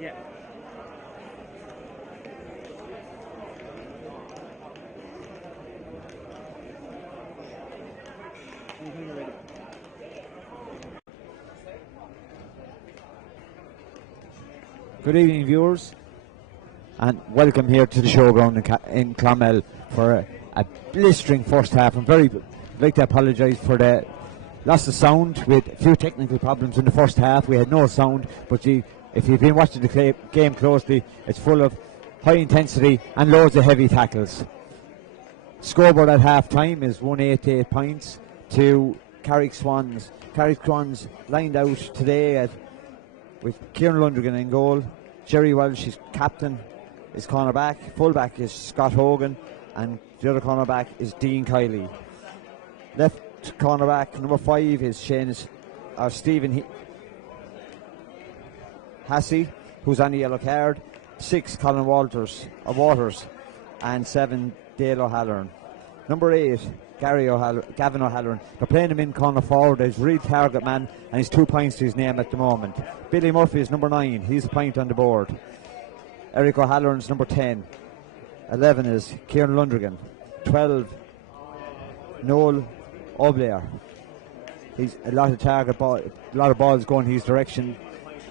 Yeah. Good evening, viewers, and welcome here to the showground in Clonmel for a blistering first half. I'd like to apologise for the loss of sound. We had a few technical problems in the first half. We had no sound, but if you've been watching the game closely, it's full of high intensity and loads of heavy tackles. Scoreboard at half time is 188 points to Carrick Swans. Carrick Swans lined out today with Kieran Lundrigan in goal. Jerry Welsh is captain, is cornerback. Fullback is Scott Hogan, and the other cornerback is Dean Kiley. Left cornerback number 5 is Stephen Hassey, who's on the yellow card. 6 Colin Waters, and 7 Dale O'Halloran. Number 8 Gavin O'Halloran. They're playing him in corner forward as real target man, and he's 2 points to his name at the moment. Billy Murphy is number 9. He's a point on the board. Eric O'Halloran's number 10. 11 is Kieran Lundrigan. 12 Noel O'Blair. He's a lot of balls going his direction,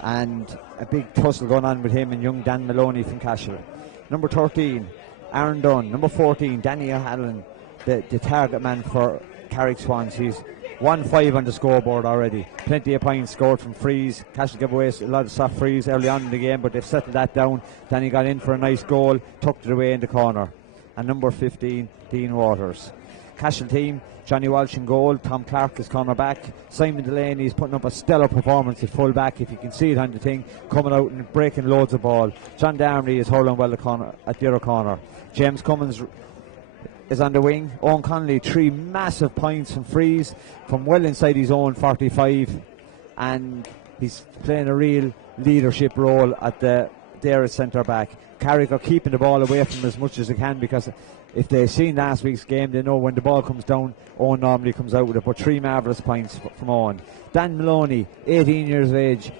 and a big tussle going on with him and young Dan Maloney from Cashel. Number 13 Aaron Dunn. Number 14 Danny O'Halloran, the target man for Carrick Swans. He's 1-5 on the scoreboard already. Plenty of points scored from frees. Cashel gave away a lot of soft frees early on in the game, but they've settled that down. Danny got in for a nice goal, tucked it away in the corner. And number 15 Dean Waters. Cashel team, Johnny Walsh in goal, Tom Clark is cornerback, Simon Delaney is putting up a stellar performance at full back, if you can see it on the thing, coming out and breaking loads of ball. John Darmley is holding well at the other corner. James Cummins is on the wing. Owen Connolly, 3 massive points from frees from well inside his own 45, and he's playing a real leadership role there at centre back. Carrick are keeping the ball away from him as much as they can, because if they've seen last week's game, they know when the ball comes down, Owen normally comes out with it. But 3 marvellous points from Owen. Dan Maloney, 18 years of age,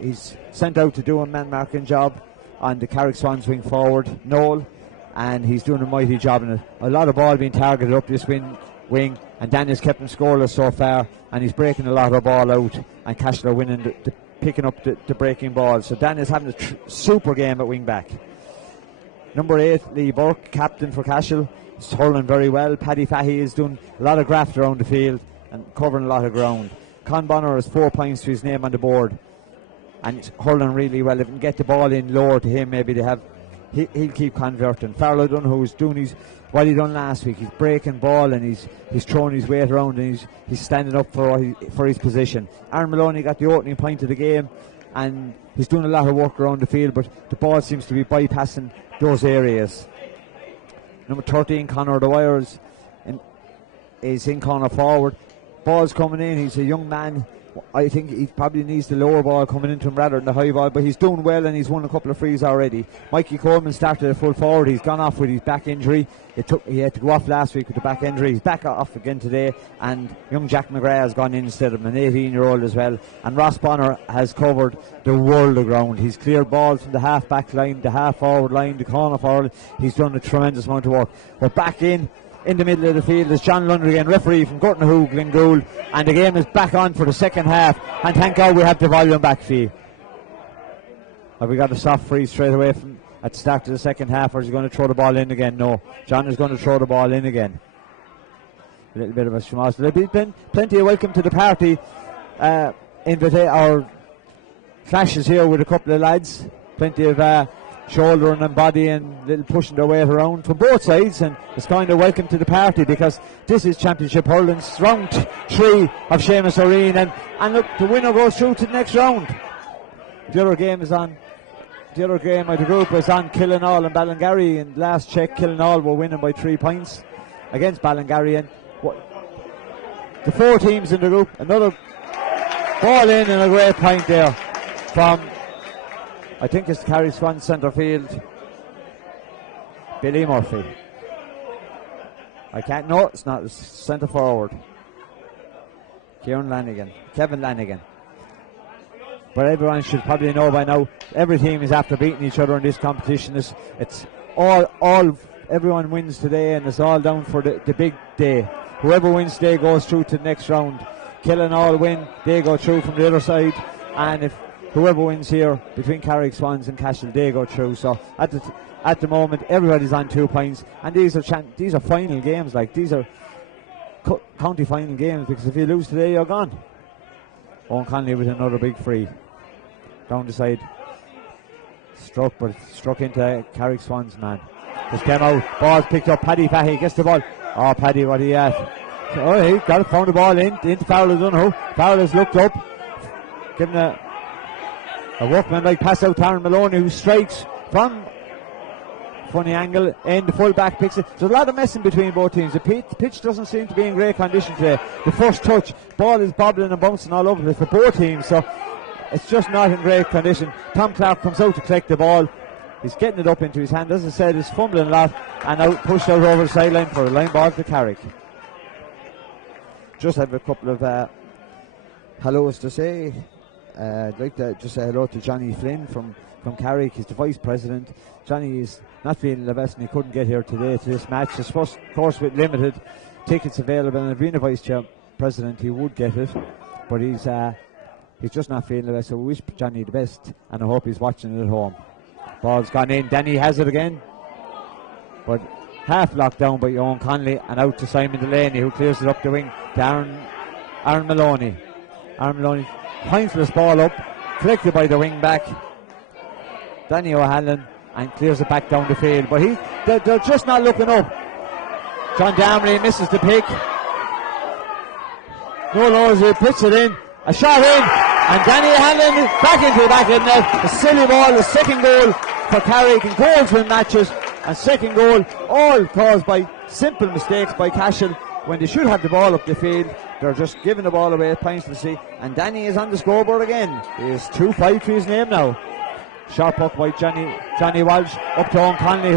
he's sent out to do a man marking job on the Carrick Swans wing forward, Noel, and he's doing a mighty job in it. A lot of ball being targeted up this wing, and Dan has kept him scoreless so far, and he's breaking a lot of ball out, and Cashel are winning picking up the breaking ball. So Dan is having a super game at wing back. Number 8 Lee Burke, captain for Cashel, is hurling very well. Paddy Fahy is doing a lot of graft around the field and covering a lot of ground. Con Bonner has 4 points to his name on the board, and he's hurling really well. If we can get the ball in lower to him, maybe he'll keep converting. Farrell O'Donoghu's doing what he done last week. He's breaking ball, and he's throwing his weight around, and he's standing up for his position. Aaron Maloney got the opening point of the game, and he's doing a lot of work around the field, but the ball seems to be bypassing those areas. Number 13 Conor Dwyer is in corner forward. Ball's coming in. He's a young man. I think he probably needs the lower ball coming into him rather than the high ball, but he's doing well and he's won a couple of frees already. Mikey Coleman started at full forward. He's gone off with his back injury. He had to go off last week with the back injury. He's back off again today, and young Jack McGrath has gone in instead of him, an 18-year-old as well. And Ross Bonner has covered the world of ground. He's cleared balls from the half-back line, the half-forward line, the corner forward. He's done a tremendous amount of work. We're back in the middle of the field is John Lundgren, referee from Gurtnahoe, Glengool, and the game is back on for the second half, and thank God we have the volume back for you. Have we got a soft freeze straight away at the start of the second half, or is he going to throw the ball in again? No, John is going to throw the ball in again. A little bit of a schmoz. There'll be plenty of welcome to the party. Our clashes here with a couple of lads, plenty of shouldering and body and little pushing their weight around from both sides, and it's kind of welcome to the party because this is Championship Hurling's round 3 of Seamus O'Reen, and look, the winner goes through to the next round. The other game of the group is on Killinall and Ballingarry, and last check Killinall were winning by 3 points against Ballingarry, and the 4 teams in the group, another ball in and a great point there from, I think it's the Carrick Swans centre field, Billy Murphy. No, it's not. It's centre forward, Kevin Lanigan. But everyone should probably know by now, every team is after beating each other in this competition. It's everyone wins today, and it's all down for the big day. Whoever wins today goes through to the next round. Killinall win, they go through from the other side, and if whoever wins here between Carrick, Swans and Cashel, they go through. So at the moment everybody's on 2 points, and these are final games, like these are county final games, because if you lose today you're gone. Owen Conley with another big free down the side, struck into Carrick Swans man. Just came out, ball picked up, Paddy Fahy gets the ball. Oh, Paddy, what are you at? Oh, he got it, found the ball into Fowler's Dunho. Fowler's looked up, giving a workman-like pass out to Aaron Maloney, who strikes from funny angle, and the full-back picks it. There's a lot of messing between both teams. The pitch doesn't seem to be in great condition today. The first touch, ball is bobbling and bouncing all over the place for both teams, so it's just not in great condition. Tom Clark comes out to collect the ball. He's getting it up into his hand. As I said, he's fumbling a lot, and pushed out over the sideline for a line ball to Carrick. Just have a couple of hellos to say. I'd like to just say hello to Johnny Flynn from Carrick. He's the vice president. Johnny is not feeling the best, and he couldn't get here today to this match. His first course with limited tickets available, and being a vice chair president, he would get it, but he's just not feeling the best. So we wish Johnny the best, and I hope he's watching it at home. Ball's gone in. Danny has it again, but half locked down by Owen Conley, and out to Simon Delaney, who clears it up the wing to Aaron Maloney. Aaron Maloney pointless ball up, collected by the wing back Danny O'Halloran, and clears it back down the field, but they're just not looking up. John Darmley misses the pick. No lows, he puts it in, a shot in, and Danny O'Halloran back into the back of the net. A silly ball, the second goal for Carrick, and goals win matches, and second goal all caused by simple mistakes by Cashel. When they should have the ball up the field, they're just giving the ball away pointlessly, and Danny is on the scoreboard again. He is 2-5 to his name now. Sharp puck by Johnny Walsh up to Owen Conley,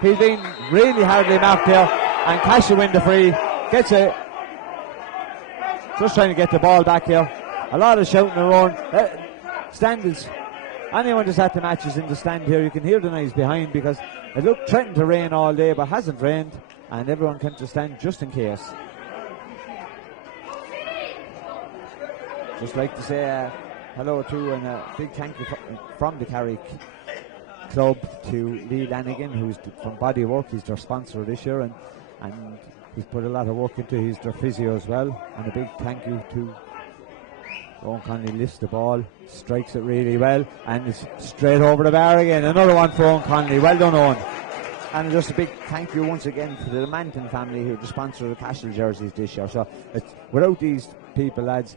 he's been really hardly marked there, and Cashel win the free. Gets it. Just trying to get the ball back here. A lot of shouting around. Standards. Anyone that's at the match is in the stand here. You can hear the noise behind, because it looked threatened to rain all day, but hasn't rained, and everyone came to stand just in case. Just like to say hello to and a big thank you from the Carrick Club to Lee Lanigan, who's from Bodywork. He's their sponsor this year, and he's put a lot of work into. He's their physio as well. And a big thank you to Owen Conley. Lifts the ball, strikes it really well, and it's straight over the bar again. Another one for Owen Conley. Well done, Owen. And just a big thank you once again to the Manton family, who are the sponsor of the Cashel jerseys this year. So without these people, lads,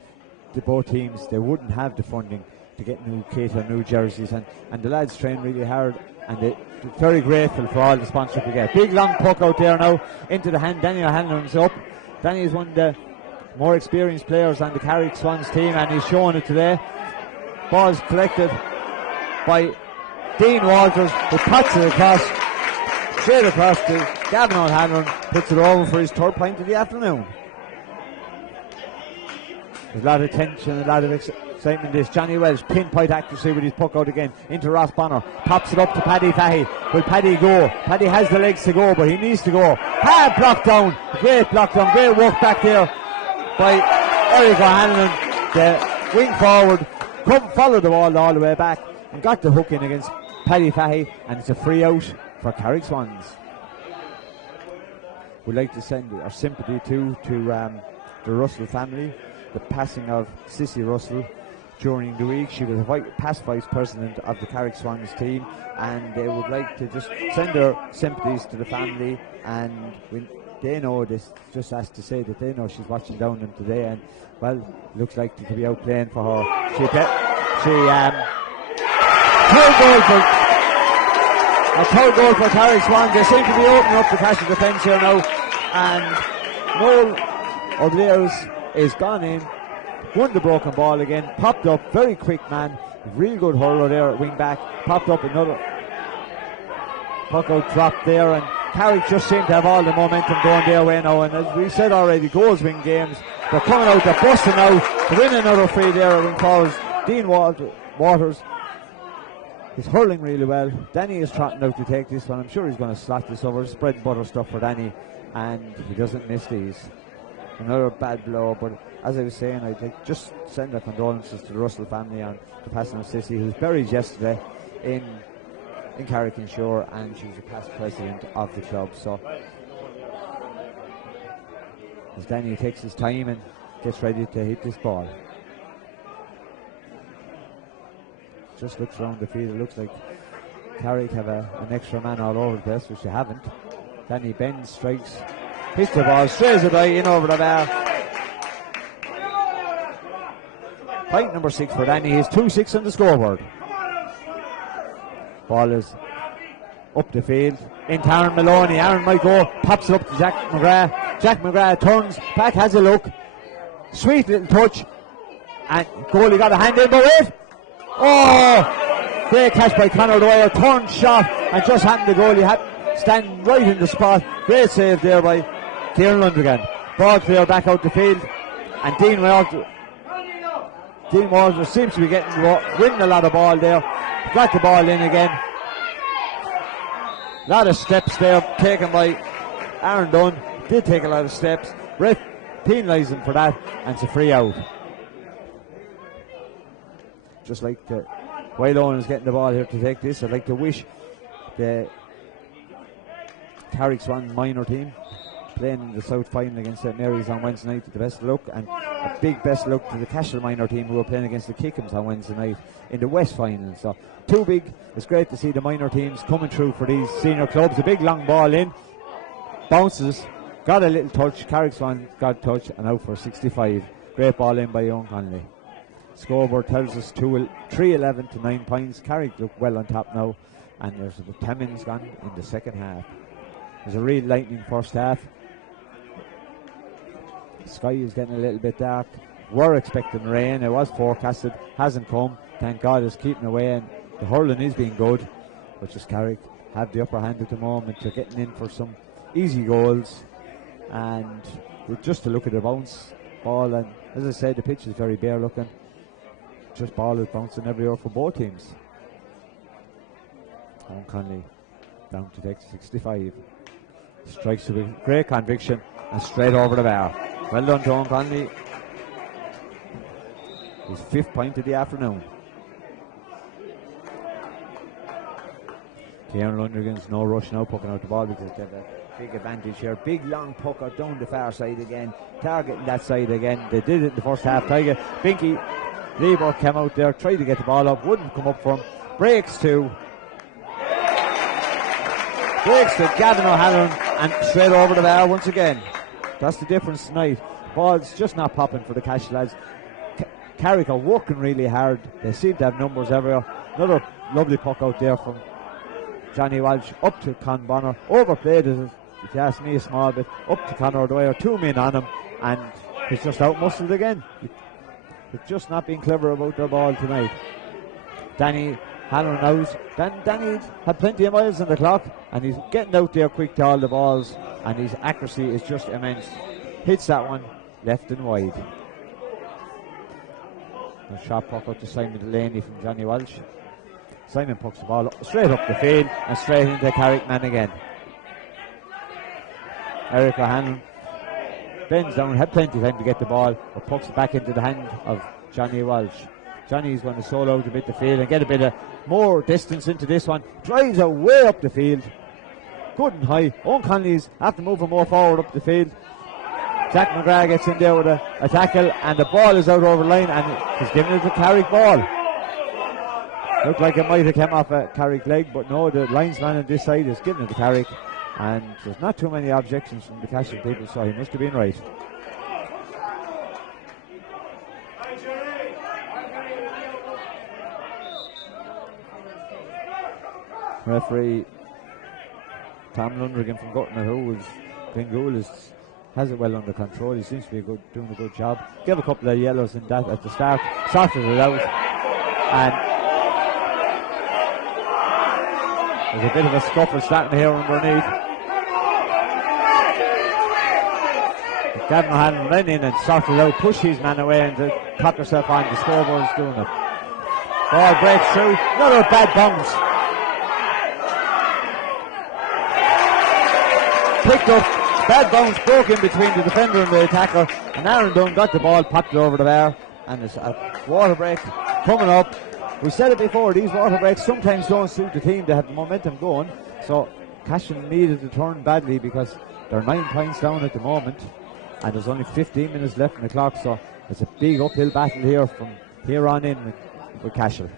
the both teams, they wouldn't have the funding to get new kit or new jerseys, and the lads train really hard, and they're very grateful for all the sponsorship they get. Big long puck out there now into the hand. Danny O'Halloran's up. Danny has won the more experienced players on the Carrick Swans team, and he's showing it today. Ball's collected by Dean Walters, who puts it across, straight across to Gavin O'Hanlon, puts it over for his third point of the afternoon. There's a lot of tension, a lot of excitement. This Johnny Welsh, pinpoint accuracy with his puck out again into Ross Bonner, pops it up to Paddy Fahey. Will Paddy go? Paddy has the legs to go, but he needs to go. Hard block down, great block down, great work back there by Eric O'Hanlon, the wing forward. Come follow the ball all the way back and got the hook in against Paddy Fahey, and it's a free out for Carrick Swans. We'd like to send our sympathy to the Russell family. The passing of Sissy Russell during the week. She was a past vice president of the Carrick Swans team, and they would like to just send their sympathies to the family, and they know this, just has to say that they know she's watching down them today, and well, looks like they could be out playing for her. Third goal for Carrick Swans. They seem to be opening up the Cashel defence here now, and Noel O'Lears is gone in, won the broken ball again, popped up, very quick man, real good hurler there at wing back, popped up another puck out dropped there, and Carrick just seem to have all the momentum going their way now, and as we said already, goals win games. They're coming out, they're busting out to win another free there at wing forwards. Dean Waters is hurling really well. Danny is trotting out to take this one. I'm sure he's going to slot this over, spread and butter stuff for Danny, and he doesn't miss these. Another bad blow, but as I was saying, I'd like just send our condolences to the Russell family on the passing of Sissy, who was buried yesterday in Carrick and Shore, and she was a past president of the club. So as Danny takes his time and gets ready to hit this ball, just looks around the field, it looks like Carrick have an extra man all over the place, which they haven't. Danny bends, strikes, hits the ball, strays it in over the bar. Point number 6 for Danny. He's 2-6 on the scoreboard. Ball is up the field into Aaron Maloney. Aaron might go, pops it up to Jack McGrath. Jack McGrath turns back, has a look. Sweet little touch, and goalie got a hand in, but wait! Oh! Great catch by Conor Dwyer. Turned shot, and just happened the goalie stand right in the spot. Great save there by Kieran Lundergan. Ball clear back out the field, and Dean Walters seems to be winning a lot of ball there. Got the ball in again. A lot of steps there taken by Aaron Dunn. Did take a lot of steps. Ref penalised him for that, and it's a free out. Just like while Owen is getting the ball here to take this, I'd like to wish the Carrick Swans minor team playing in the South Final against St Mary's on Wednesday night the best of luck, and a big best of luck to the Cashel minor team who are playing against the Kickhams on Wednesday night in the West Final. So too big. It's great to see the minor teams coming through for these senior clubs. A big long ball in, bounces, got a little touch. Carrick Swans got a touch and out for 65. Great ball in by Young Conley. Scoreboard tells us 3-11 to 9 points. Carrick look well on top now, and there's about 10 minutes gone in the second half. There's a real lightning first half. The sky is getting a little bit dark. We're expecting rain. It was forecasted, hasn't come. Thank God it's keeping away, and the hurling is being good. But just Carrick have the upper hand at the moment. They're getting in for some easy goals, and just to look at the bounce ball, and as I said, the pitch is very bare looking. Just ball is bouncing everywhere for both teams. Owen Conley down to take 65. Strikes with great conviction and straight over the bar. Well done to Owen Conley. His 5th point of the afternoon. Kieran Lundergan's no rush now, pucking out the ball because they have a big advantage here. Big long puck out down the far side again. Targeting that side again. They did it in the first half. Tiger Binky Lieber came out there, tried to get the ball up, wouldn't come up for him. Breaks to Gavin O'Halloran and straight over the bar once again. That's the difference tonight. Ball's just not popping for the Cashel lads. Carrick are working really hard. They seem to have numbers everywhere. Another lovely puck out there from Johnny Walsh up to Con Bonner. Overplayed it, if you ask me, a small bit. Up to Conor Dwyer, 2 men on him, and He's just out-muscled again. They've just not been clever about their ball tonight. Danny Halloran out. Danny had plenty of miles on the clock, and he's getting out there quick to all the balls, and his accuracy is just immense. Hits that one left and wide. A shot puck out to Simon Delaney from Johnny Walsh. Simon pucks the ball straight up the field and straight into Carrick man again. Eric O'Hanlon bends down, had plenty of time to get the ball, but pucks it back into the hand of Johnny Walsh. Johnny's going to solo out a bit the field and get a bit of more distance into this one. Drives it way up the field. Good and high. Owen Connolly's after moving more forward up the field. Jack McGrath gets in there with a tackle, and the ball is out over the line, and he's giving it to Carrick ball. Looked like it might have come off a Carrick leg, but no, the linesman on this side is giving it to Carrick, and there's not too many objections from the Cashel people, so he must have been right. Referee Tom Lundrigan from Gutman, who was Glengool, has it well under control. He seems to be doing a good job. Gave a couple of yellows in that at the start, sorted it out, and there's a bit of a scuffle starting here underneath. Gavin O'Hanlon ran in and sorted it out, pushed his man away, and to caught herself on. The scoreboard's doing it. Ball breaks through, another bad bounce. Picked up, bad bounce, broke in between the defender and the attacker, and Aaron Dunn got the ball, popped it over the bar, and there's a water break coming up. We said it before, these water breaks sometimes don't suit the team. They have the momentum going, so Cashel needed to turn badly because they're 9 points down at the moment, and there's only 15 minutes left in the clock, so it's a big uphill battle here from here on in with Cashel.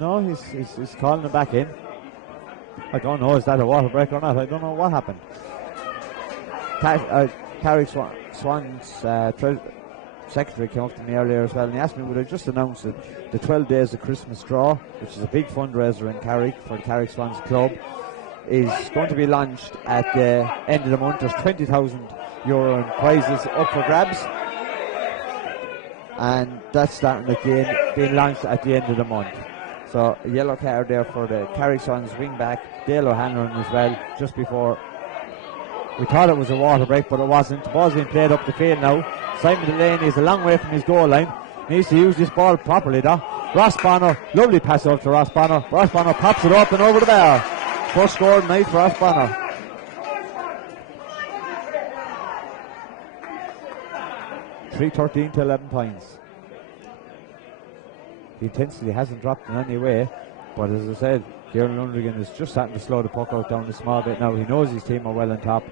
No, he's calling him back in. I don't know, is that a water break or not? I don't know what happened. Carrick Swans secretary came up to me earlier as well, and he asked me would I just announce that the 12 Days of Christmas draw, which is a big fundraiser in Carrick for the Carrick Swans Club, is going to be launched at the end of the month. There's €20,000 in prizes up for grabs, and that's starting at the end, being launched at the end of the month. So a yellow card there for the Carrick Swans wing back, Dale O'Hanlon as well, just before. We thought it was a water break, but it wasn't. The ball's being played up the field now. Simon Delaney is a long way from his goal line. Needs to use this ball properly though. Ross Bonner, lovely pass up to Ross Bonner. Ross Bonner pops it up and over the bar. First score of the night for Ross Bonner. .13 to 11 points. The intensity hasn't dropped in any way, but as I said, Kieran Lundrigan is just starting to slow the puck out down a small bit now. He knows his team are well on top.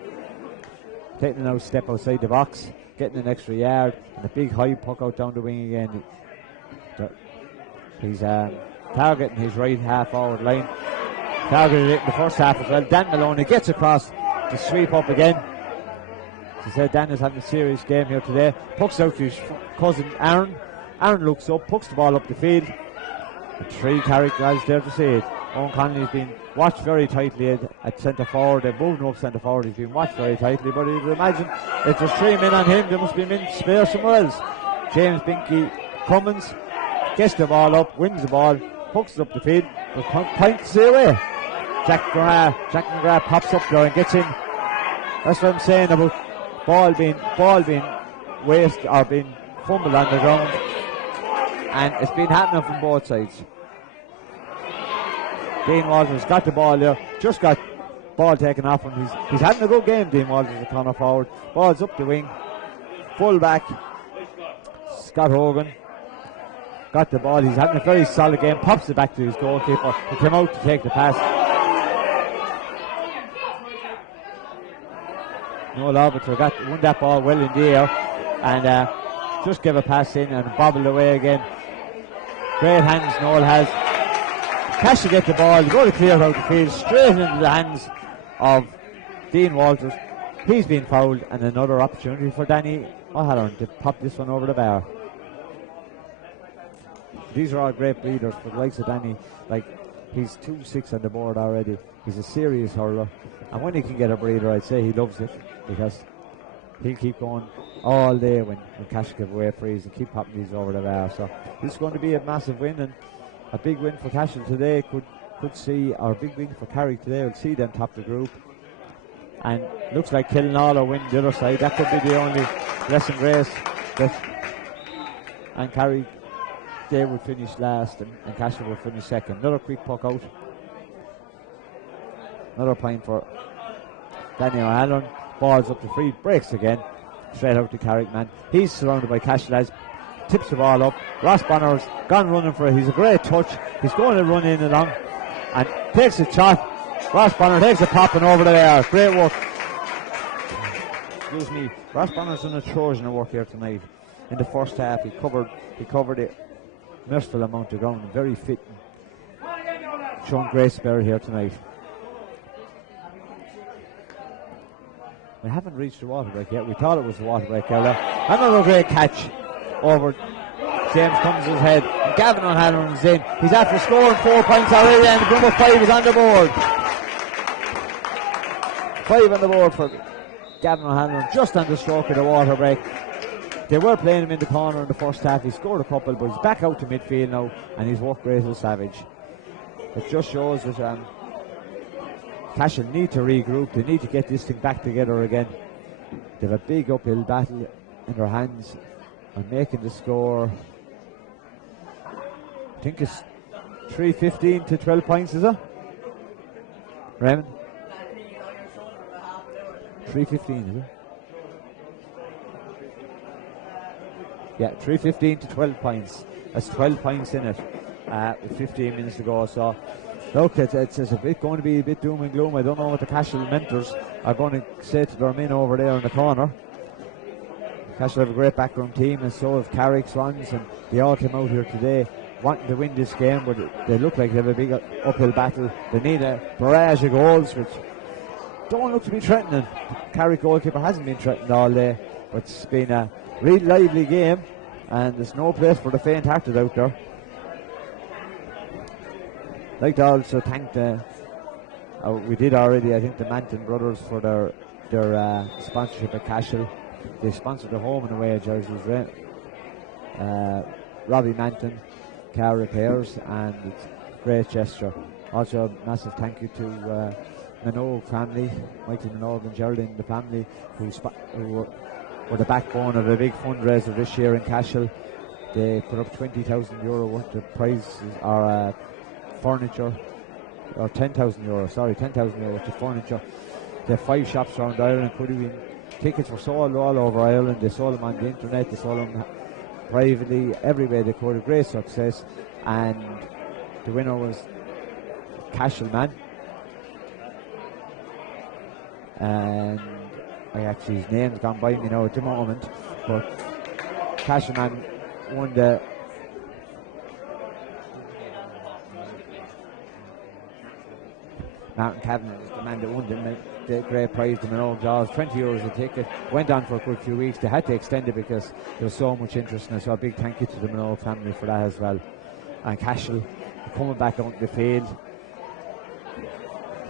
Taking a step outside the box, getting an extra yard, and a big high puck out down the wing again. He's targeting his right half forward line. Targeted it in the first half as well. Dan Maloney gets across to sweep up again. As I said, Dan is having a serious game here today. Pucks out to his cousin Aaron. Aaron looks up, pucks the ball up the field. The 3 Carrick guys there to see it. Owen Connolly's been watched very tightly at centre forward. They've moved up centre forward. He's been watched very tightly, but you'd imagine if there's 3 men on him, there must be men spare somewhere else. James Binky Cummins gets the ball up, wins the ball, pucks it up the field, but points to stay away. Jack McGrath pops up there and gets in. That's what I'm saying about ball being wasted or being fumbled on the ground, and it's been happening from both sides. Dean Walters got the ball there, just got ball taken off him. He's having a good game, Dean Walters, at corner forward. Ball's up the wing, full back. Scott Hogan got the ball. He's having a very solid game. Pops it back to his goalkeeper. He came out to take the pass. Noel Arbiter won that ball well in the air and just gave a pass in and bobbled away again. Great hands Noel has. Cashel get the ball, go to clear out the field, straight into the hands of Dean Walters. He's been fouled, and another opportunity for Danny O'Halloran to pop this one over the bar. These are all great leaders for the likes of Danny. Like, he's 2-6 on the board already. He's a serious hurler. And when he can get a breather, I'd say he loves it, because he'll keep going all day when Cashel give away frees and keep popping these over the bar. So this is going to be a massive win, and a big win for Cashel today could see, or a big win for Carrick today will see them top the group. And looks like Clonmel win the other side. That could be the only blessing race. And Carrick, they will finish last, and Cashel will finish second. Another quick puck out. Another point for Daniel Allen. Ball's up the free, breaks again. Straight out to Carrick, man. He's surrounded by Cashel lads. Tips the ball up. Ross Bonner's gone running for it. He's a great touch. He's going to run in along and takes a shot. Ross Bonner takes a pop and over the air. Great work. Excuse me. Ross Bonner's done a Trojan of work here tonight. In the first half, he covered a merciful amount of ground. Very fit. Showing great spirit here tonight. We haven't reached the water break yet. We thought it was the water break earlier. Another great catch over James Cummins' head. And Gavin O'Halloran is in. He's after scoring 4 points already, and number 5 is on the board. 5 on the board for Gavin O'Halloran, just on the stroke of the water break. They were playing him in the corner in the first half. He scored a couple, but he's back out to midfield now, and he's worked great as Savage. It just shows that Cashel need to regroup. They need to get this thing back together again. They have a big uphill battle in their hands and making the score. I think it's 3-15 to 12 points, is it? Raymond? 3-15, is it? Yeah, 3-15 to 12 points. That's 12 points in it with 15 minutes to go. So look, it's going to be a bit doom and gloom. I don't know what the Cashel mentors are going to say to their men over there in the corner. Cashel have a great background team, and so have Carrick, Swans, and they all came out here today wanting to win this game, but they look like they have a big uphill battle. They need a barrage of goals, which don't look to be threatening. The Carrick goalkeeper hasn't been threatened all day, but it's been a really lively game, and there's no place for the faint-hearted out there. I'd like to also thank we did already, I think, the Manton brothers for their sponsorship at Cashel. They sponsored the home and away jerseys, right? Robbie Manton, Car Repairs, and it's a great gesture. Also a massive thank you to Minogue family, Michael Minogue and Geraldine, the family who were the backbone of a big fundraiser this year in Cashel. They put up €20,000 worth of prizes or furniture, or €10,000 worth of furniture. They have 5 shops around Ireland. Tickets were sold all over Ireland. They sold them on the internet, they sold them privately, everywhere they could. A great success, and the winner was Cashel man. And his name's gone by me now at the moment, but Cashel man won the Martin Cavan is the man that won the great prize, the Minogue Jaws, €20 a ticket. Went on for a good few weeks. They had to extend it because there was so much interest in it. So a big thank you to the Minogue family for that as well. And Cashel coming back onto the field.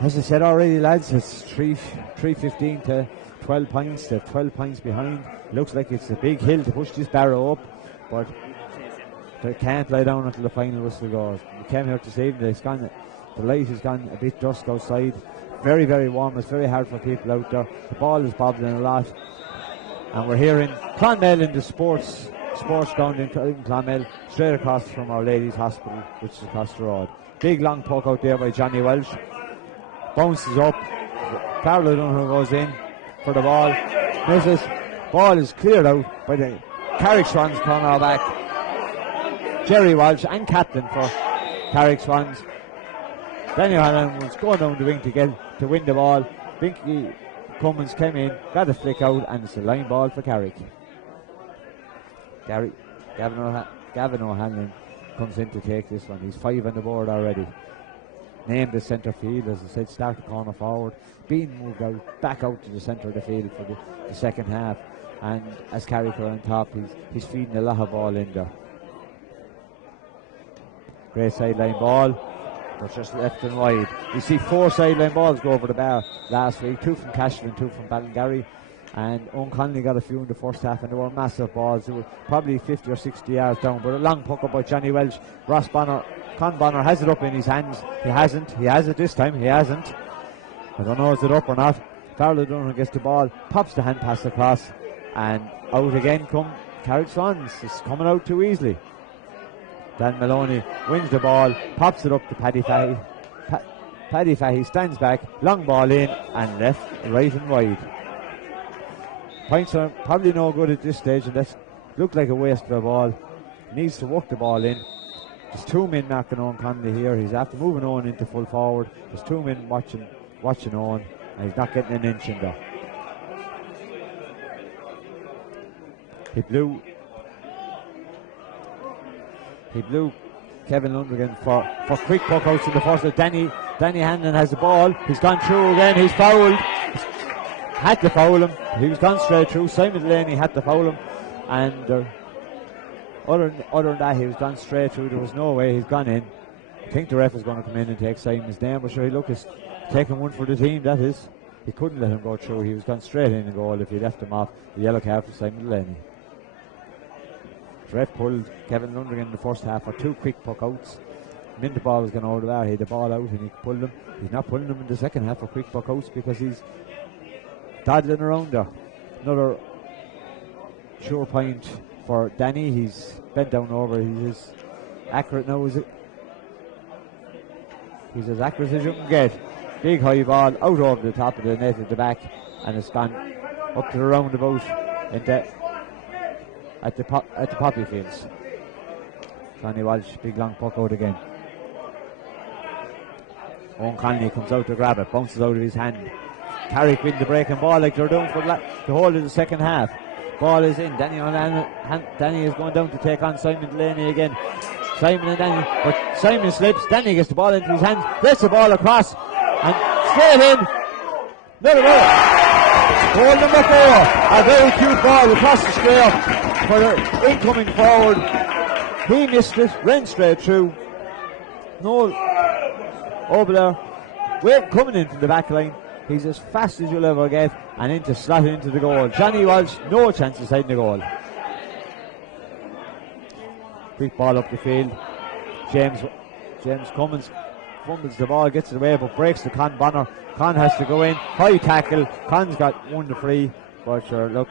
As I said already, lads, it's 3-15 to 12 points. They're 12 points behind. Looks like it's a big hill to push this barrow up, but they can't lie down until the final whistle goes. We came here to save them. The light has gone a bit dusk outside. Very, very warm. It's very hard for people out there. The ball is bobbling a lot. And we're here in Clonmel in the sports ground in Clonmel, straight across from Our Lady's Hospital, which is across the road. Big long puck out there by Johnny Welsh. Bounces up. Carlo Dunham goes in for the ball. Misses. Ball is cleared out by the Carrick Swans corner back. Jerry Walsh and captain for Carrick Swans. Daniel Hannon was going down the wing to win the ball. Binky Cummins came in, got a flick out, and it's a line ball for Carrick. Gavin O'Hanlon comes in to take this one. He's 5 on the board already. Named the centre field, as I said, start the corner forward. Being moved back out to the centre of the field for the second half. And as Carrick are on top, he's feeding a lot of ball in there. Great sideline ball. but just left and wide. You see 4 sideline balls go over the bar last week, 2 from Cashel and 2 from Ballingarry. And Owen Connolly got a few in the first half, and they were massive balls. They were probably 50 or 60 yards down, but a long puck up by Johnny Welch. Con Bonner has it up in his hands. He has it this time. He hasn't. I don't know is it up or not. Farrell O'Donovan gets the ball, pops the hand pass across, and out again come Carrick Swans. It's coming out too easily. Dan Maloney wins the ball, pops it up to Paddy Fahey. Paddy Fahey stands back, long ball in, and left, right and wide. Points are probably no good at this stage, and that looked like a waste of a ball. He needs to work the ball in. There's 2 men marking Owen Connolly here. He's after moving Owen into full forward. There's 2 men watching Owen, and he's not getting an inch in there. He blew Kevin Lundgren for quick puck outs in the first. Danny Hanlon has the ball. He's gone through again. He's fouled. Had to foul him. He was gone straight through. Simon Delaney had to foul him, and other than that, he was gone straight through. There was no way he's gone in. I think the ref is going to come in and take Simon's name, but sure, he's taking one for the team. That is, he couldn't let him go through. He was gone straight in and goal if he left him off. The yellow card for Simon Delaney. The ref pulled Kevin Lundgren in the first half for 2 quick puck outs. The minute the ball was going over the bar, he had the ball out and he pulled him. He's not pulling him in the second half for quick puck outs because he's dawdling around there. Another sure point for Danny. He's bent down over. He's as accurate now as he's as accurate as you can get. Big high ball out over the top of the net at the back, and it's gone up to the roundabout at the poppy fields. Johnny Walsh, big long puck out again. Owen Connolly comes out to grab it, bounces out of his hand. Carrick win the breaking ball like they're doing for the whole of the second half. Ball is in. Danny is going down to take on Simon Delaney again. Simon and Danny, but Simon slips. Danny gets the ball into his hands, gets the ball across, and straight in. Another goal. Goal number 4. A very cute ball across the square for the incoming forward. He missed it, ran straight through. No, over there. Coming in from the back line. He's as fast as you'll ever get, and slotted into the goal. Johnny Walsh, no chance inside the goal. Quick ball up the field. James Cummins fumbles the ball, gets it away, but breaks to Con Bonner. Con has to go in. High tackle. Con's got 1 to free. But sure, look,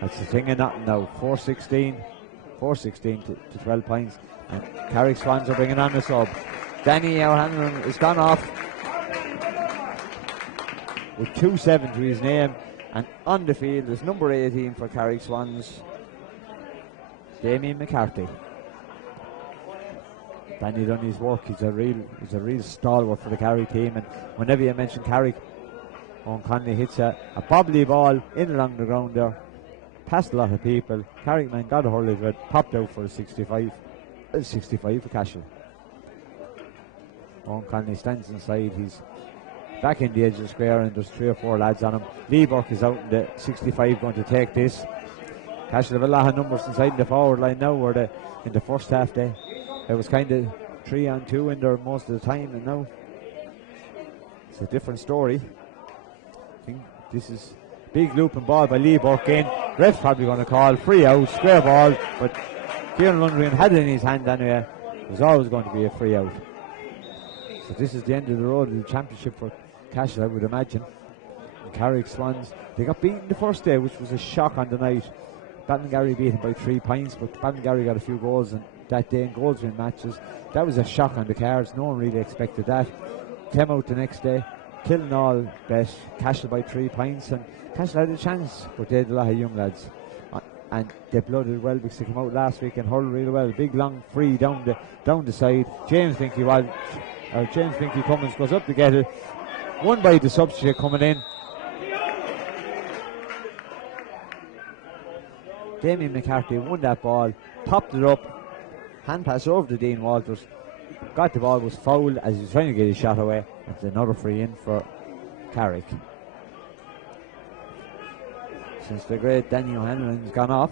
that's the thing of nothing now. 4-16 to 12 points. And Carrick Swans are bringing on the sub. Danny O'Hanlon is gone off with 2-7 to his name, and on the field is number 18 for Carrick Swans, Damien McCarthy. Danny done his work. He's a real stalwart for the Carrick team, and whenever you mention Carrick, Owen Connolly hits a bobbly ball in along the ground there, past a lot of people. Carrick man got a hurl of it, popped out for a 65 for Cashel. Owen Connolly stands inside. He's back in the edge of the square, and there's 3 or 4 lads on him. Lee Burke is out in the 65 going to take this. Cashel have a lot of numbers inside the forward line now, where in the first half it was kind of 3-on-2 in there most of the time, and now it's a different story. I think this is big looping ball by Lee Burke in. Ref's probably going to call free out, square ball, but Kieran Lundgren had it in his hand anyway. There's always going to be a free out. So this is the end of the road of the championship for Cashel, I would imagine. And Carrick Swans, they got beaten the first day, which was a shock on the night. Ballingarry beat him by 3 points, but Ballingarry got a few goals that day in goals win matches. That was a shock on the cards. No one really expected that. Came out the next day, killing all bet Cashel by 3 points, and Cashel had a chance, but they had a lot of young lads. And they blooded well because they came out last week and hurled really well. Big long free down the side. James Finky Cummins goes up to get it. Won by the substitute coming in. Damien McCarthy won that ball, popped it up, hand pass over to Dean Walters, got the ball, was fouled as he was trying to get his shot away. It's another free in for Carrick. Since the great Danny O'Hanlon's gone off,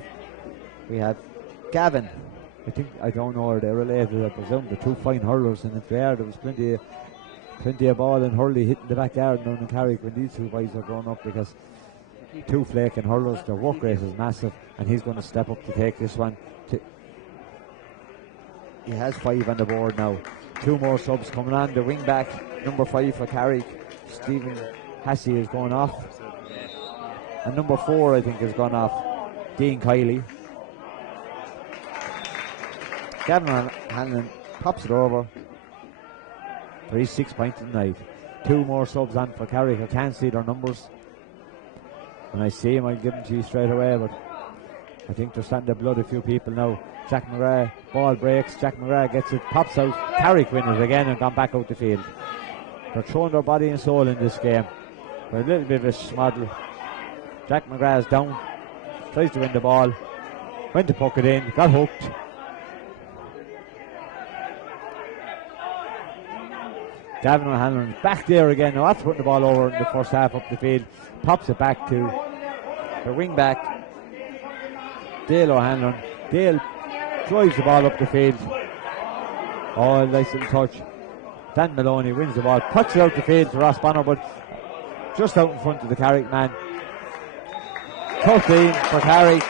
we have Gavin I don't know where they're related. I presume they're two fine hurlers, and if they are, there was plenty of ball and hurley hitting the backyard down in Carrick when these two boys are growing up, because two flaking hurlers, their work rate is massive, and he's going to step up to take this one. He has 5 on the board now. 2 more subs coming on. The wing back, number 5 for Carrick, Stephen Hassey, is going off. And number 4, I think, has gone off, Dean Kiley. Gavin Hanlon pops it over for his 6 points tonight. 2 more subs on for Carrick. I can't see their numbers. When I see him, I'll give them to you straight away, but I think they're starting to blood a few people now. Jack McGrath, ball breaks, Jack McGrath gets it, pops out. Carrick win it again and gone back out the field. They're throwing their body and soul in this game. With a little bit of a smodel. Jack McGrath's down, tries to win the ball, went to puck it in, got hooked. Gavin O'Hanlon back there again. Now after putting the ball over in the first half up the field, pops it back to the wing back, Dale O'Hanlon. Dale drives the ball up the field. Oh, nice little touch. Dan Maloney wins the ball, puts it out the field to Ross Bonner, but just out in front of the Carrick man. 13 for Carrick.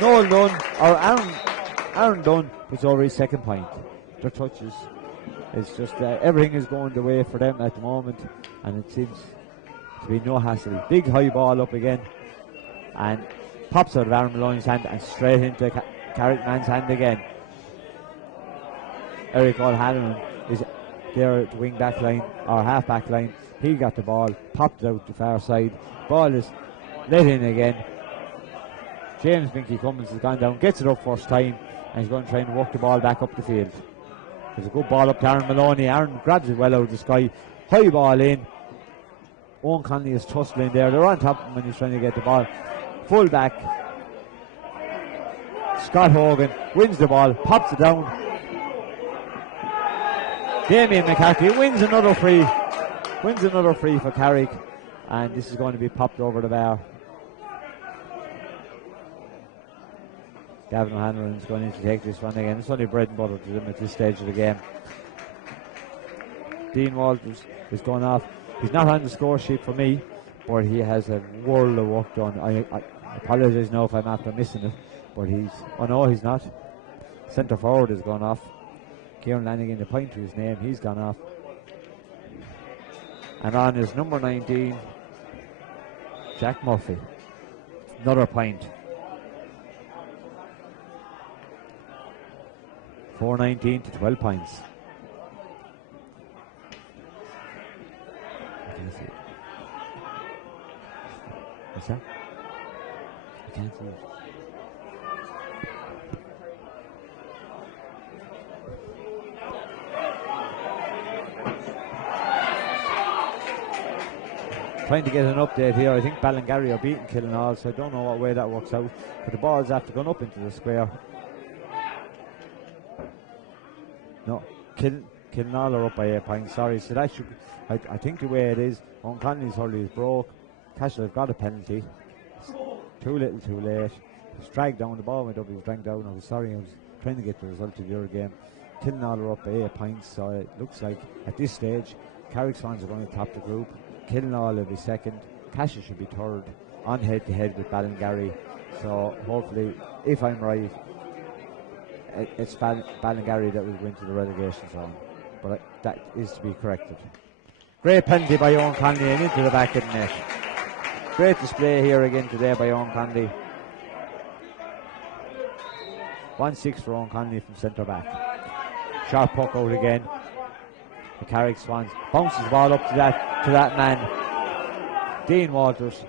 Noel Dunn, or Aaron Dunn, puts over his 2nd point. Their touches. It's just everything is going the way for them at the moment, and it seems to be no hassle. Big high ball up again, and pops out of Aaron Maloney's hand and straight into Carrick man's hand again. Eric O'Hanlon is there at the wing back line, or half back line. He got the ball, popped it out the far side. Ball is let in again. James Binky Cummins has gone down, gets it up first time, and he's going to try and walk the ball back up the field. There's a good ball up to Aaron Maloney. Aaron grabs it well out of the sky. High ball in. Owen Conley is tussling there. They're on top of him when he's trying to get the ball. Full back. Scott Hogan wins the ball, pops it down. Damien McCarthy wins another free. Wins another free for Carrick. And this is going to be popped over the bar. Gavin O'Hanlon is going to take this one again. It's only bread and butter to them at this stage of the game. Dean Walters is going off. He's not on the score sheet for me, but he has a world of work done. I apologise now if I'm after missing it, but he's not. Centre forward has gone off. Kieran Lanigan, the point to his name, he's gone off. And on is number 19, Jack Murphy. Another point. 4-19 to 12 points. What's that? I can't see it. Trying to get an update here. I think Ballingarry are beating Killinall, so I don't know what way that works out. But the ball's after going up into the square. No, Killinall are up by 8 points. Sorry, so that should. I think the way it is, Owen Conley's hurley is broke. Cashel have got a penalty. It's too little, too late. It's dragged down. The ball went up. He was dragged down. I was trying to get the result of the other game. Killinall are up by 8 points. So it looks like at this stage, Carrick Swans are going to top the group. Killinall will be second. Cashel should be third, on head-to-head with Ballingarry. So hopefully, if I'm right, it's Ballingarry that will go into the relegation zone. But that is to be corrected. Great penalty by Owen Conley and into the back of the net. Great display here again today by Owen Conley. 1-6 for Owen Conley from centre back. Sharp puck out again. The Carrick Swans bounces the ball up to that man, Dean Walters.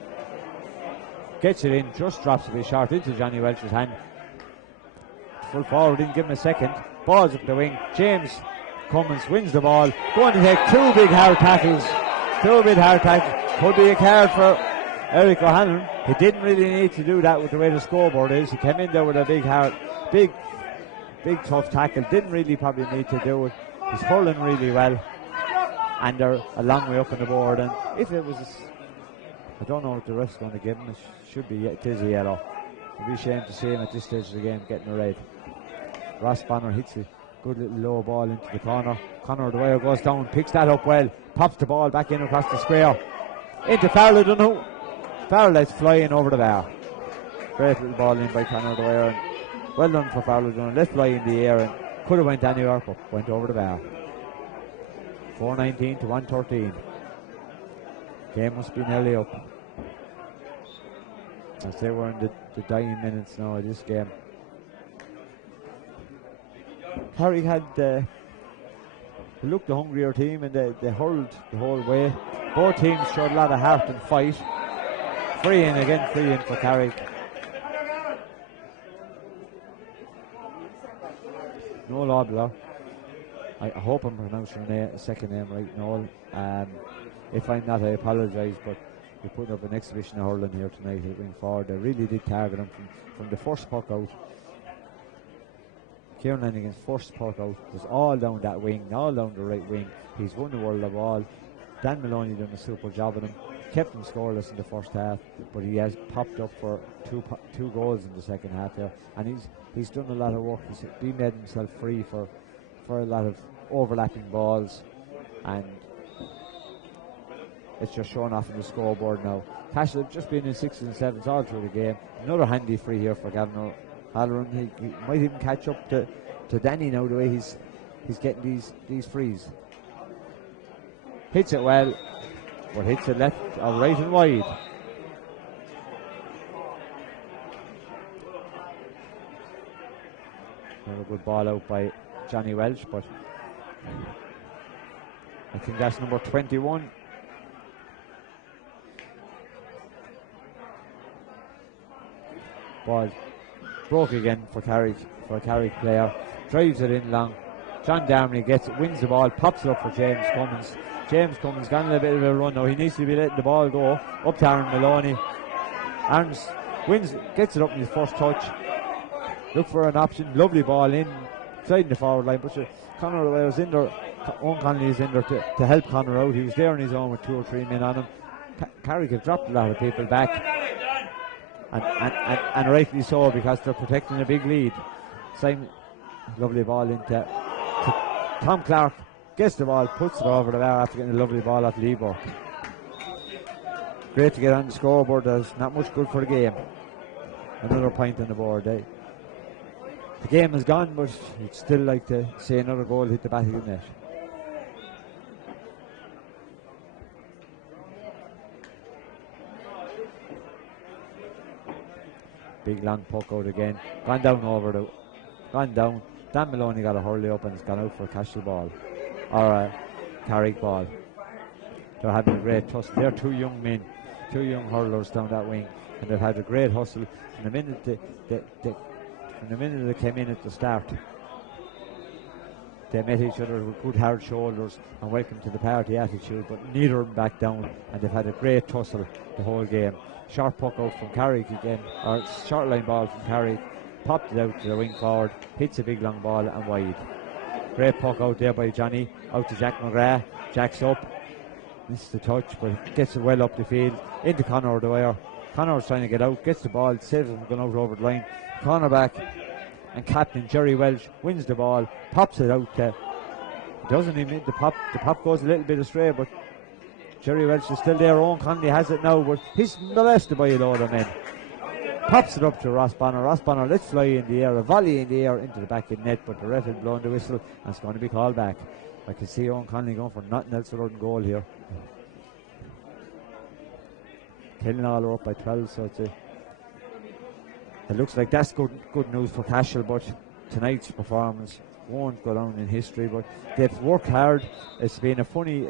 Gets it in, just drops a bit short into Johnny Welch's hand. Full forward, didn't give him a second. Ball's up the wing. James Cummins wins the ball. Going to take two big hard tackles. Could be a card for Eric O'Hanlon. He didn't really need to do that with the way the scoreboard is. He came in there with a big tough tackle. Didn't really probably need to do it. He's hurling really well, and they're a long way up on the board. And if it was, I don't know what the ref's going to give him. It should be, it is a yellow. It'd be a shame to see him at this stage of the game getting a red. Ross Bonner hits a good little low ball into the corner. Conor Dwyer goes down, picks that up well, pops the ball back in across the square. Into Farrell Dunhu. Farrell is flying over the bar. Great little ball in by Conor Dwyer. Well done for Farrell Dunhu. Let fly in the air and could have went anywhere, but went over the bar. 4:19 to 1:13. Game must be nearly up. I'd say we're in the dying minutes now of this game. Carrick had they looked the hungrier team and they hurled the whole way. Both teams showed a lot of heart and fight. Free in for Carrick. No Lobler. I hope I'm pronouncing the second name right, Noel. If I'm not, I apologise, but they're putting up an exhibition of hurling here tonight at wing forward. They really did target him from the first puck out. Kieran Lanigan's first puck out was all down that wing, all down the right wing. He's won the world of all. Dan Maloney done a super job on him. Kept him scoreless in the first half, but he has popped up for two goals in the second half there. And he's done a lot of work. He made himself free for a lot of overlapping balls, and it's just shown off on the scoreboard now. Cashel have just been in 6s and 7s all through the game. Another handy free here for Gavin O'Halloran. He might even catch up to Danny now, the way he's getting these frees. Hits it well, but hits it left or right and wide. Another good ball out by Johnny Welch, but I think that's number 21. Ball broke again for a Carrick player. Drives it in long. John Darmley gets it, wins the ball, pops it up for James Cummins. James Cummins got a little bit of a run now. He needs to be letting the ball go up to Aaron Maloney. Aaron gets it up in his first touch. Look for an option. Lovely ball in, sliding the forward line. But Conor was in there. Owen Connolly is in there to help Conor out. He was there on his own with 2 or 3 men on him. Carrick have dropped a lot of people back. And rightly so, because they're protecting a big lead. Same lovely ball into Tom Clark. Gets the ball, puts it over the bar after getting a lovely ball off Lieber. Great to get on the scoreboard. There's not much good for the game. Another point on the board. The game is gone, but you'd still like to see another goal hit the back of the net. Big long puck out again. Gone down. Dan Maloney got a hurley up and it's gone out for a Cashel ball. Or a Carrick ball. They're having a great tussle. They're 2 young men, 2 young hurlers down that wing, and they've had a great hustle. From the minute they came in at the start, they met each other with good hard shoulders and welcome to the party attitude, but neither of them back down, and they've had a great tussle the whole game. Short puck out from Carrick again, or short line ball from Carrick, popped it out to the wing forward, hits a big long ball and wide. Great puck out there by Johnny, out to Jack McGrath. Jack's up, misses the touch, but gets it well up the field, into Conor Dwyer. Conor's trying to get out, gets the ball, saves him going out over the line. Corner back, and captain Jerry Welch wins the ball, pops it out to, doesn't even hit the pop goes a little bit astray, but Jerry Welch is still there. Owen Connolly has it now, but he's molested by a load of men. Pops it up to Ross Bonner. Ross Bonner lets fly in the air, a volley in the air into the back of the net, but the ref had blown the whistle and it's going to be called back. I can see Owen Connolly going for nothing else other than goal here. Killinall are up by 12, so it looks like that's good news for Cashel, but tonight's performance won't go down in history, but they've worked hard. It's been a funny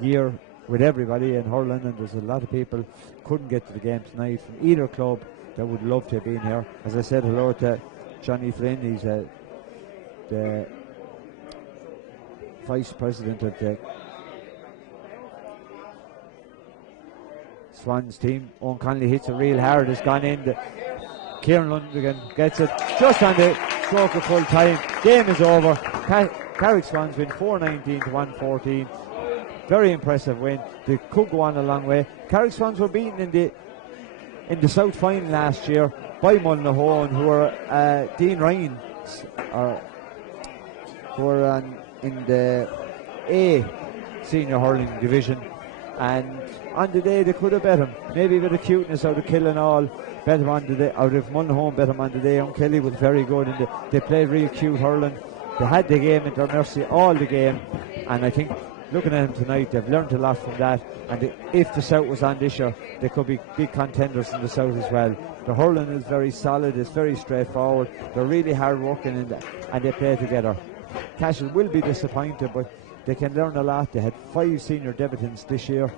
year with everybody in hurling, and there's a lot of people couldn't get to the game tonight from either club that would love to have been here. As I said hello to Johnny Flynn, he's the vice president of the Swans team. Owen Connolly hits it real hard, it's gone in. Kieran Lundigan gets it just on the stroke of full time. Game is over. Carrick Swans win 4-19 to 1-14. Very impressive win. They could go on a long way. Carrick Swans were beaten in the in the South final last year by Mullinahone, who were Dean Ryan, who were in the A senior hurling division, and on the day they could have bet him. Maybe a bit of cuteness out of Killing all, bet him on the day, out of Mullinahone bet him on the day. Kelly was very good, and they played real cute hurling. They had the game at their mercy all the game, and I think looking at them tonight, they've learned a lot from that, and if the South was on this year, they could be big contenders in the South as well. The hurling is very solid, it's very straightforward, they're really hard working, and they play together. Cashel will be disappointed, but they can learn a lot. They had 5 senior debutants this year.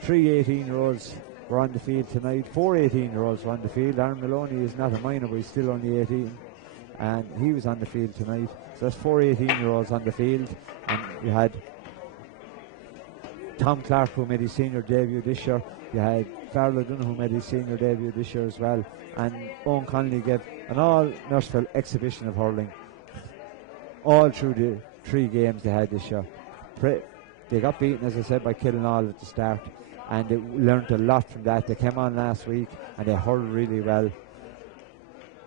3 18-year-olds were on the field tonight. 4 18-year-olds were on the field. Aaron Maloney is not a minor, but he's still only 18, and he was on the field tonight. So that's 4 18-year-olds on the field, and you had Tom Clark, who made his senior debut this year. You had Farrell O'Donoghue, who made his senior debut this year as well, and Owen Connolly gave an all-Nurseville exhibition of hurling all through the 3 games they had this year. They got beaten, as I said, by Killinall at the start, and they learned a lot from that. They came on last week and they hurled really well,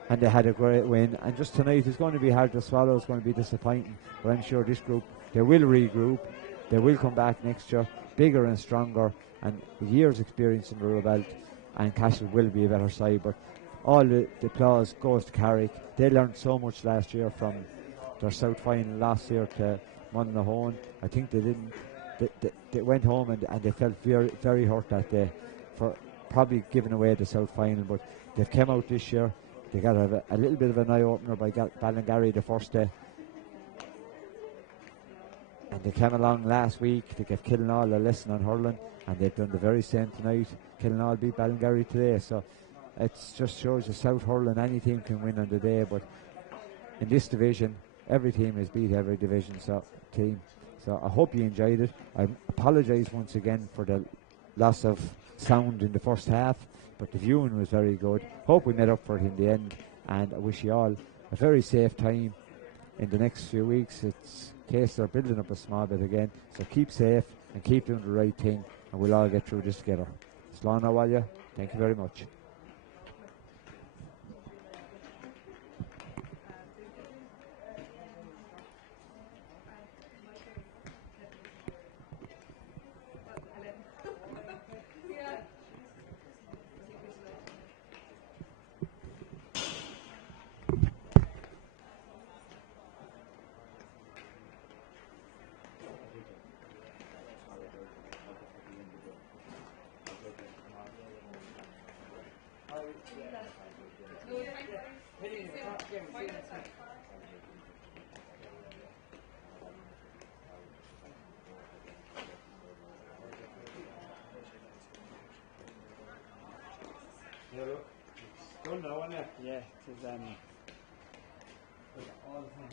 and they had a great win. And just tonight is going to be hard to swallow. It's going to be disappointing, but I'm sure this group, they will regroup. They will come back next year bigger and stronger, and with years experience in the belt, and Cashel will be a better side. But all the applause goes to Carrick. They learned so much last year from their South final last year to Mullinahone. I think they went home and they felt very, very hurt that day for probably giving away the South final, but they've come out this year. They got a little bit of an eye-opener by Ballingarry the first day, and they came along last week. They gave Killinall a lesson on hurling, and they've done the very same tonight. Killinall beat Ballingarry today, so it just shows you South hurling, any team can win on the day, but in this division every team has beat every division team. So I hope you enjoyed it. I apologise once again for the loss of sound in the first half, but the viewing was very good. Hope we made up for it in the end, and I wish you all a very safe time in the next few weeks. It's a case they're building up a small bit again, so keep safe and keep doing the right thing, and we'll all get through this together. Slán Awalya, thank you very much. Done now, isn't it? Yeah, it is. All the time.